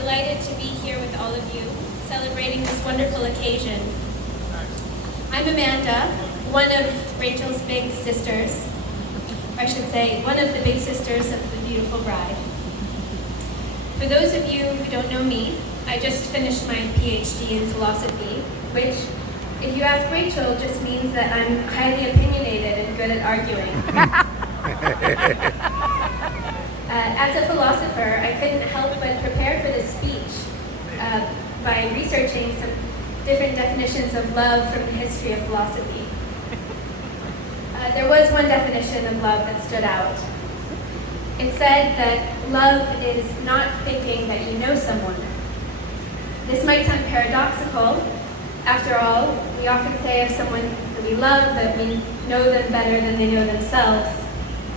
delighted to be here with all of you, celebrating this wonderful occasion. I'm Amanda, one of Rachel's big sisters, or I should say, one of the big sisters of the beautiful bride. For those of you who don't know me, I just finished my PhD in philosophy, which, if you ask Rachel, just means that I'm highly opinionated and good at arguing. As a philosopher, I couldn't help but prepare for this speech by researching some different definitions of love from the history of philosophy. There was one definition of love that stood out. It said that love is not thinking that you know someone. This might sound paradoxical. After all, we often say of someone that we love that we know them better than they know themselves.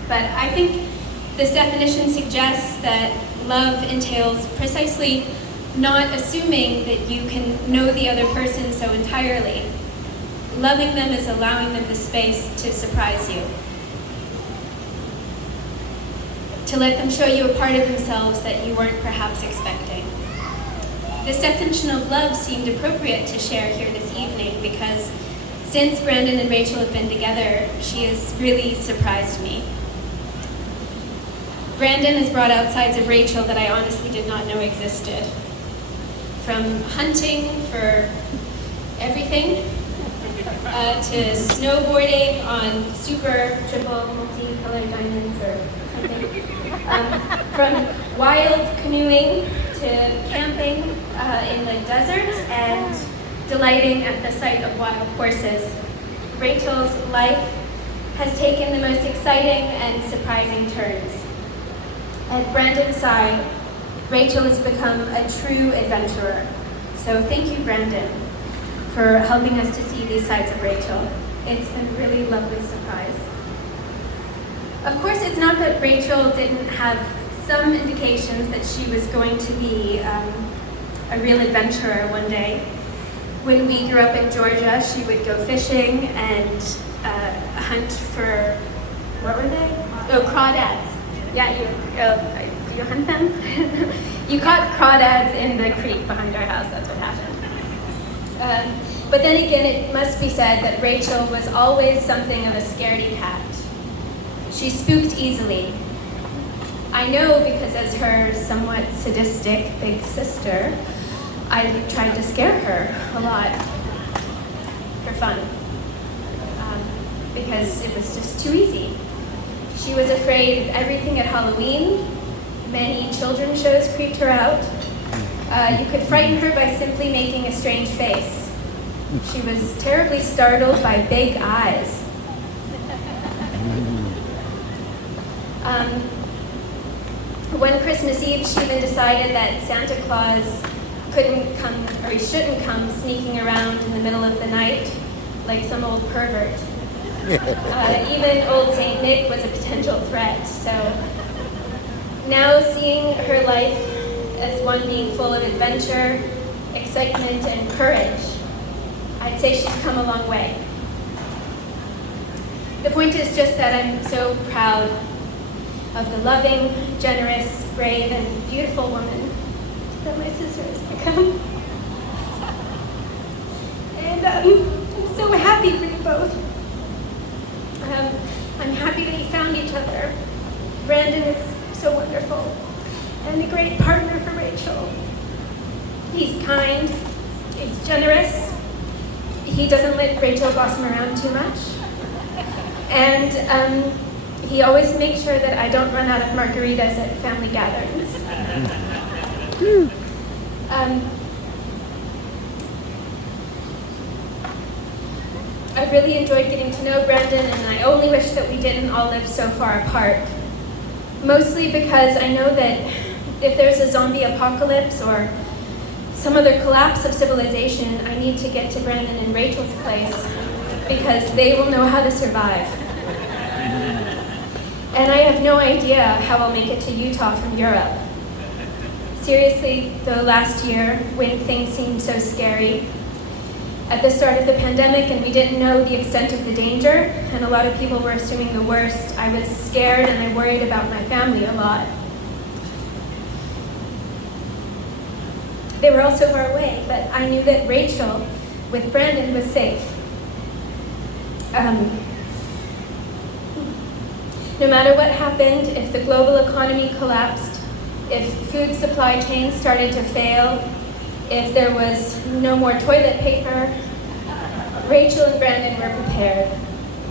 But I think this definition suggests that love entails precisely not assuming that you can know the other person so entirely. Loving them is allowing them the space to surprise you, to let them show you a part of themselves that you weren't perhaps expecting. This definition of love seemed appropriate to share here this evening because since Brandon and Rachel have been together, she has really surprised me. Brandon has brought out sides of Rachel that I honestly did not know existed. From hunting for everything, to snowboarding on super, triple, multi-colored diamonds or something. From wild canoeing to camping in the desert and delighting at the sight of wild horses. Rachel's life has taken the most exciting and surprising turns. At Brandon's side, Rachel has become a true adventurer. So thank you, Brandon, for helping us to see these sides of Rachel. It's a really lovely surprise. Of course, it's not that Rachel didn't have some indications that she was going to be a real adventurer one day. When we grew up in Georgia, she would go fishing and hunt for, what were they? Oh, crawdads. Yeah, you hunt them? You caught crawdads in the creek behind our house, that's what happened. But then again, it must be said that Rachel was always something of a scaredy cat. She spooked easily. I know because as her somewhat sadistic big sister, I tried to scare her a lot for fun because it was just too easy. She was afraid of everything at Halloween. Many children's shows creeped her out. You could frighten her by simply making a strange face. She was terribly startled by big eyes. One Christmas Eve, she even decided that Santa Claus couldn't come, or he shouldn't come sneaking around in the middle of the night like some old pervert. Even old Saint Nick was a potential threat. So now seeing her life as one being full of adventure, excitement, and courage, I'd say she's come a long way. The point is just that I'm so proud of the loving, generous, brave, and beautiful woman that my sister has become. And I'm so happy for you both. I'm happy that you found each other. Brandon is so wonderful and a great partner for Rachel. He's kind, he's generous, he doesn't let Rachel boss him around too much, and he always makes sure that I don't run out of margaritas at family gatherings. I've really enjoyed getting to know Brandon, and I only wish that we didn't all live so far apart. Mostly because I know that if there's a zombie apocalypse or some other collapse of civilization, I need to get to Brandon and Rachel's place because they will know how to survive. And I have no idea how I'll make it to Utah from Europe. Seriously, though, last year, when things seemed so scary, at the start of the pandemic and we didn't know the extent of the danger, and a lot of people were assuming the worst, I was scared and I worried about my family a lot. They were all so far away, but I knew that Rachel with Brandon was safe. No matter what happened, if the global economy collapsed, if food supply chains started to fail, if there was no more toilet paper, Rachel and Brandon were prepared.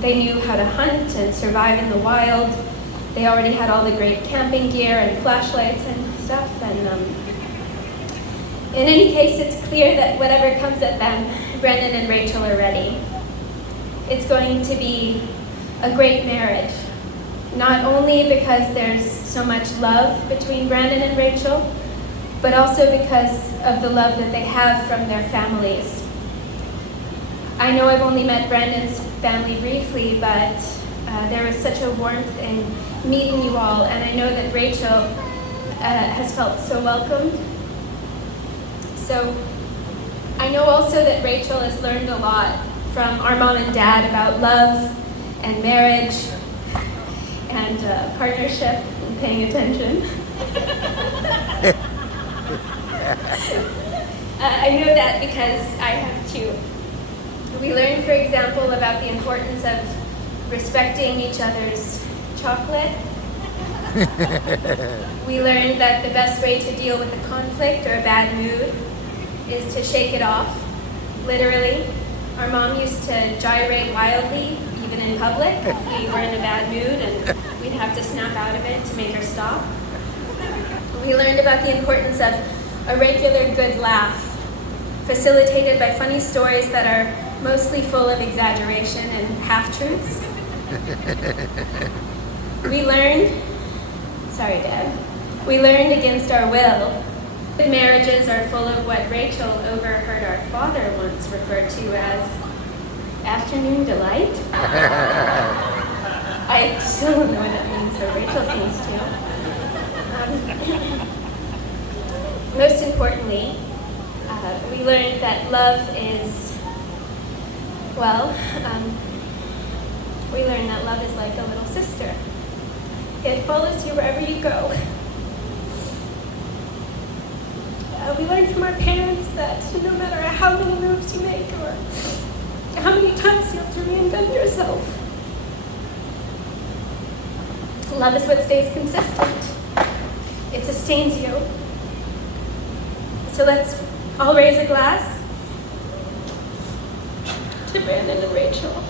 They knew how to hunt and survive in the wild. They already had all the great camping gear and flashlights and stuff. And in any case, it's clear that whatever comes at them, Brandon and Rachel are ready. It's going to be a great marriage. Not only because there's so much love between Brandon and Rachel, but also because of the love that they have from their families. I know I've only met Brandon's family briefly, but there was such a warmth in meeting you all, and I know that Rachel has felt so welcomed. So I know also that Rachel has learned a lot from our mom and dad about love and marriage and partnership and paying attention. I know that because I have too. We learned, for example, about the importance of respecting each other's chocolate. We learned that the best way to deal with a conflict or a bad mood is to shake it off, literally. Our mom used to gyrate wildly, even in public, if we were in a bad mood, and we'd have to snap out of it to make her stop. We learned about the importance of a regular good laugh, facilitated by funny stories that are mostly full of exaggeration and half-truths. We learned against our will that marriages are full of what Rachel overheard our father once refer to as afternoon delight. I still don't know what that means, but Rachel seems to. Most importantly, we learned that love is, we learned that love is like a little sister. It follows you wherever you go. We learned from our parents that no matter how many moves you make or how many times you have to reinvent yourself, love is what stays consistent. It sustains you. So let's all raise a glass to Brandon and Rachel.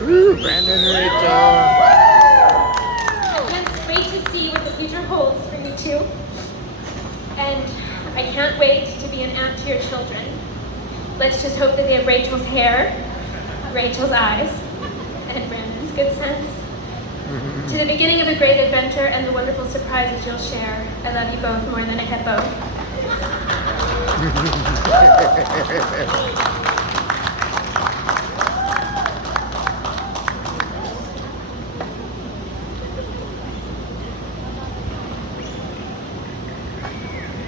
Woo, Brandon and Rachel. I can't wait to see what the future holds for you two. And I can't wait to be an aunt to your children. Let's just hope that they have Rachel's hair, Rachel's eyes, and Brandon's good sense. To the beginning of a great adventure and the wonderful surprises you'll share. I love you both more than a hippo.